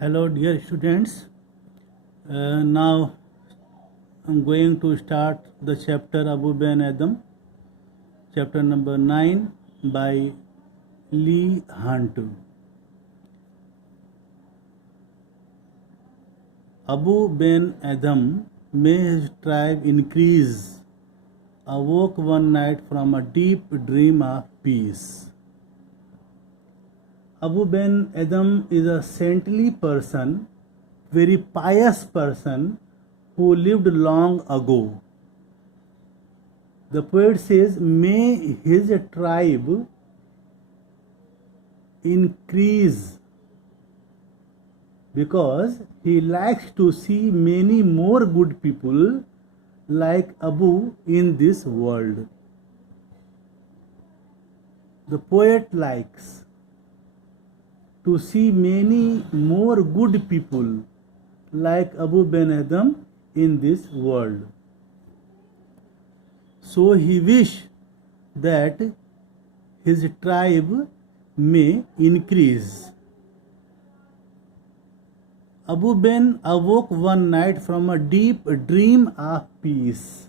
Hello, dear students. Now I'm going to start the chapter Abu Ben Adam, chapter number 9 by Lee Hunt. Abu Ben Adam, may his tribe increase, awoke one night from a deep dream of peace. Abu Ben Adam is a saintly person, very pious person who lived long ago. The poet says, may his tribe increase, because he likes to see many more good people like Abu in this world. The poet likes to see many more good people like Abu Ben Adam in this world. So he wished that his tribe may increase. Abu Ben awoke one night from a deep dream of peace.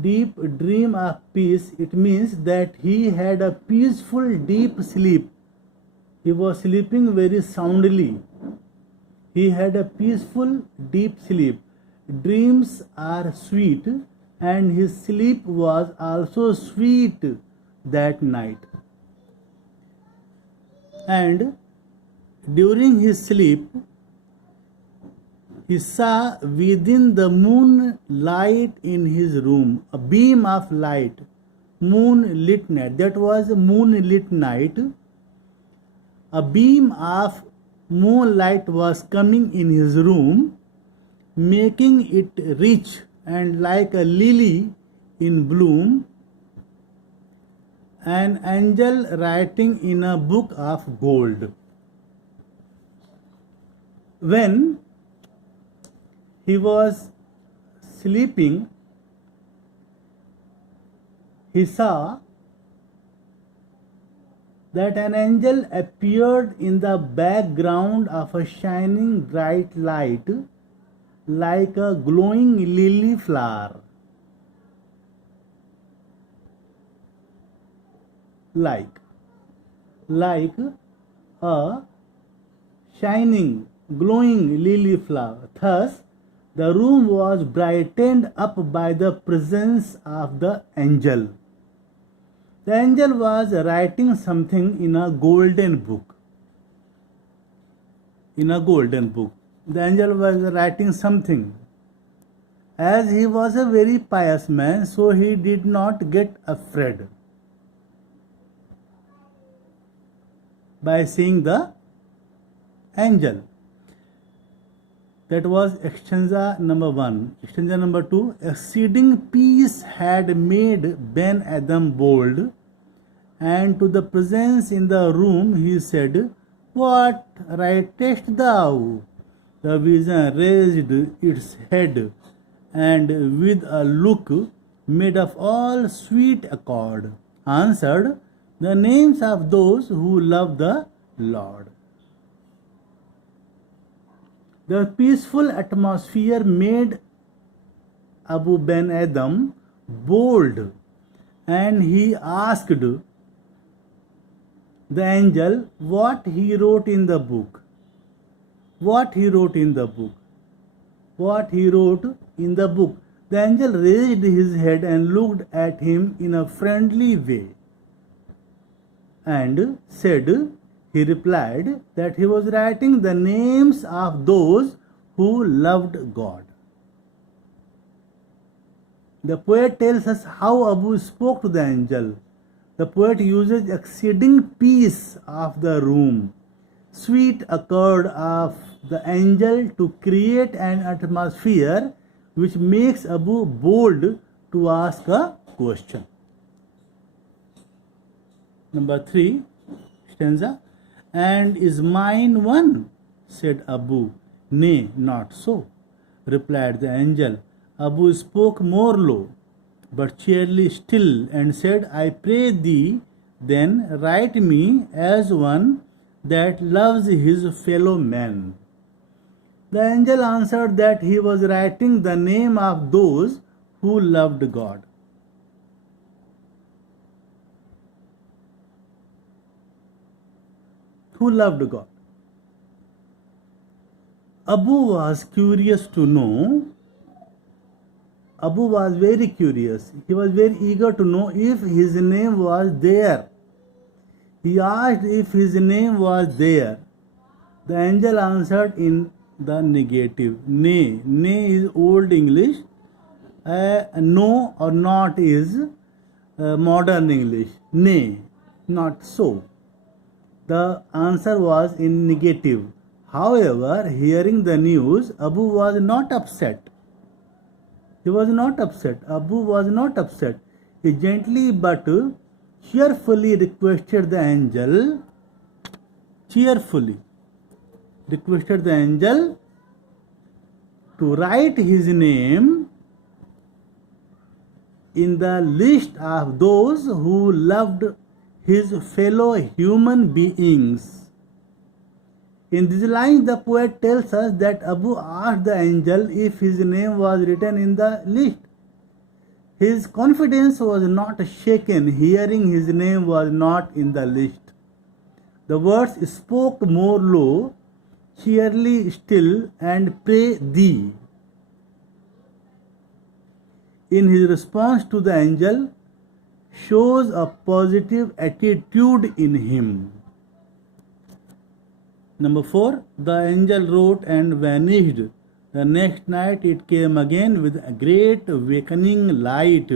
Deep dream of peace, it means that he had a peaceful deep sleep. He was sleeping very soundly. He had a peaceful deep sleep. Dreams are sweet, and his sleep was also sweet that night. And during his sleep, he saw within the moonlight in his room a beam of light, moonlit night. That was a moonlit night. A beam of moonlight was coming in his room, making it rich and like a lily in bloom, an angel writing in a book of gold. When he was sleeping, he saw that an angel appeared in the background of a shining bright light like a glowing lily flower. Like a shining, glowing lily flower. Thus, the room was brightened up by the presence of the angel. The angel was writing something in a golden book. In a golden book. The angel was writing something. As he was a very pious man, so he did not get afraid by seeing the angel. That was stanza number 1. Stanza number 2. Exceeding peace had made Ben Adam bold, and to the presence in the room he said, what writest thou? The vision raised its head, and with a look made of all sweet accord, answered, the names of those who love the Lord. The peaceful atmosphere made Abu Ben Adam bold, and he asked the angel what he wrote in the book. What he wrote in the book. What he wrote in the book. The angel raised his head and looked at him in a friendly way and said, he replied that he was writing the names of those who loved God. The poet tells us how Abu spoke to the angel. The poet uses exceeding peace of the room, sweet accord of the angel to create an atmosphere which makes Abu bold to ask a question. Number 3, stanza. And is mine one? Said Abu. Nay, not so, replied the angel. Abu spoke more low, but cheerily still, and said, I pray thee, then write me as one that loves his fellow man. The angel answered that he was writing the name of those who loved God. Who loved God. Abu was curious to know. Abu was very curious. He was very eager to know if his name was there. He asked if his name was there. The angel answered in the negative. Nay. Nay is Old English. No or not is modern English. Nay, not so. The answer was in negative. However, hearing the news, Abu was not upset. He was not upset. Abu was not upset. He gently but cheerfully requested the angel. Cheerfully requested the angel to write his name in the list of those who loved his fellow human beings. In these lines, the poet tells us that Abu asked the angel if his name was written in the list. His confidence was not shaken, hearing his name was not in the list. The words spoke more low, cheerly still, and pray thee. In his response to the angel, shows a positive attitude in him. Number 4, the angel wrote and vanished. The next night it came again with a great awakening light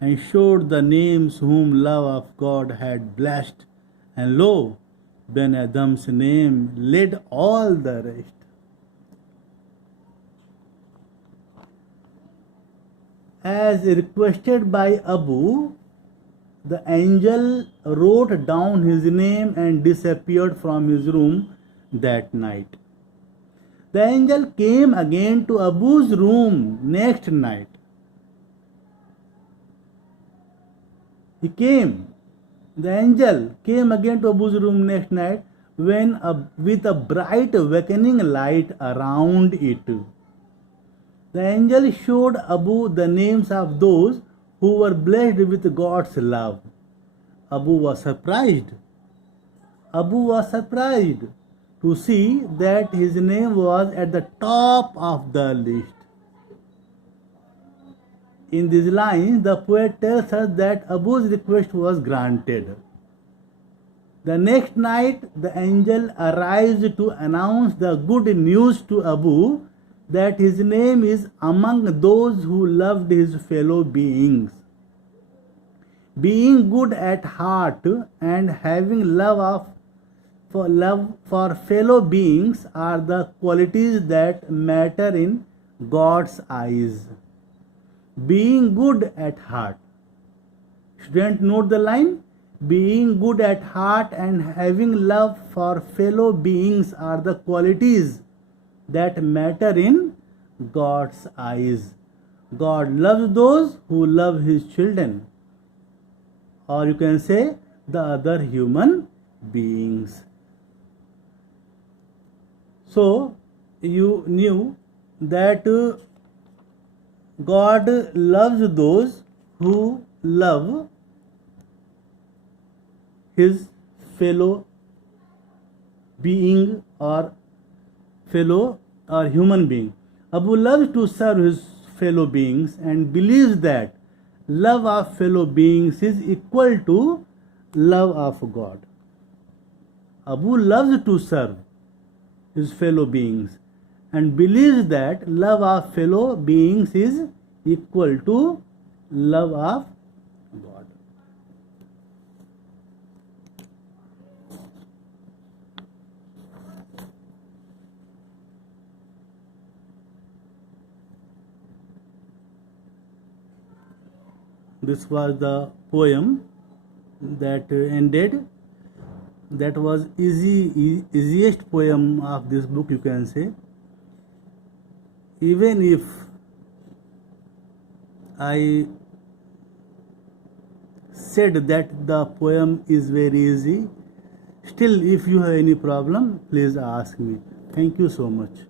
and showed the names whom love of God had blessed. And lo, Ben Adam's name led all the rest. As requested by Abu, the angel wrote down his name and disappeared from his room that night. The angel came again to Abu's room next night. The angel came again to Abu's room next night with a bright awakening light around it. The angel showed Abu the names of those who were blessed with God's love. Abu was surprised to see that his name was at the top of the list. In these lines, the poet tells us that Abu's request was granted. The next night, the angel arrives to announce the good news to Abu that his name is among those who loved his fellow beings. Being good at heart and having love for fellow beings are the qualities that matter in God's eyes. Being good at heart. Student, note the line. Being good at heart and having love for fellow beings are the qualities that matter in God's eyes. God loves those who love his children, or you can say the other human beings. So you knew that God loves those who love his fellow being or human being. Abu loves to serve his fellow beings and believes that love of fellow beings is equal to love of God. Abu loves to serve his fellow beings and believes that love of fellow beings is equal to love of God. This was the poem that ended. That was easiest poem of this book, you can say. Even if I said that the poem is very easy, still if you have any problem, please ask me. Thank you so much.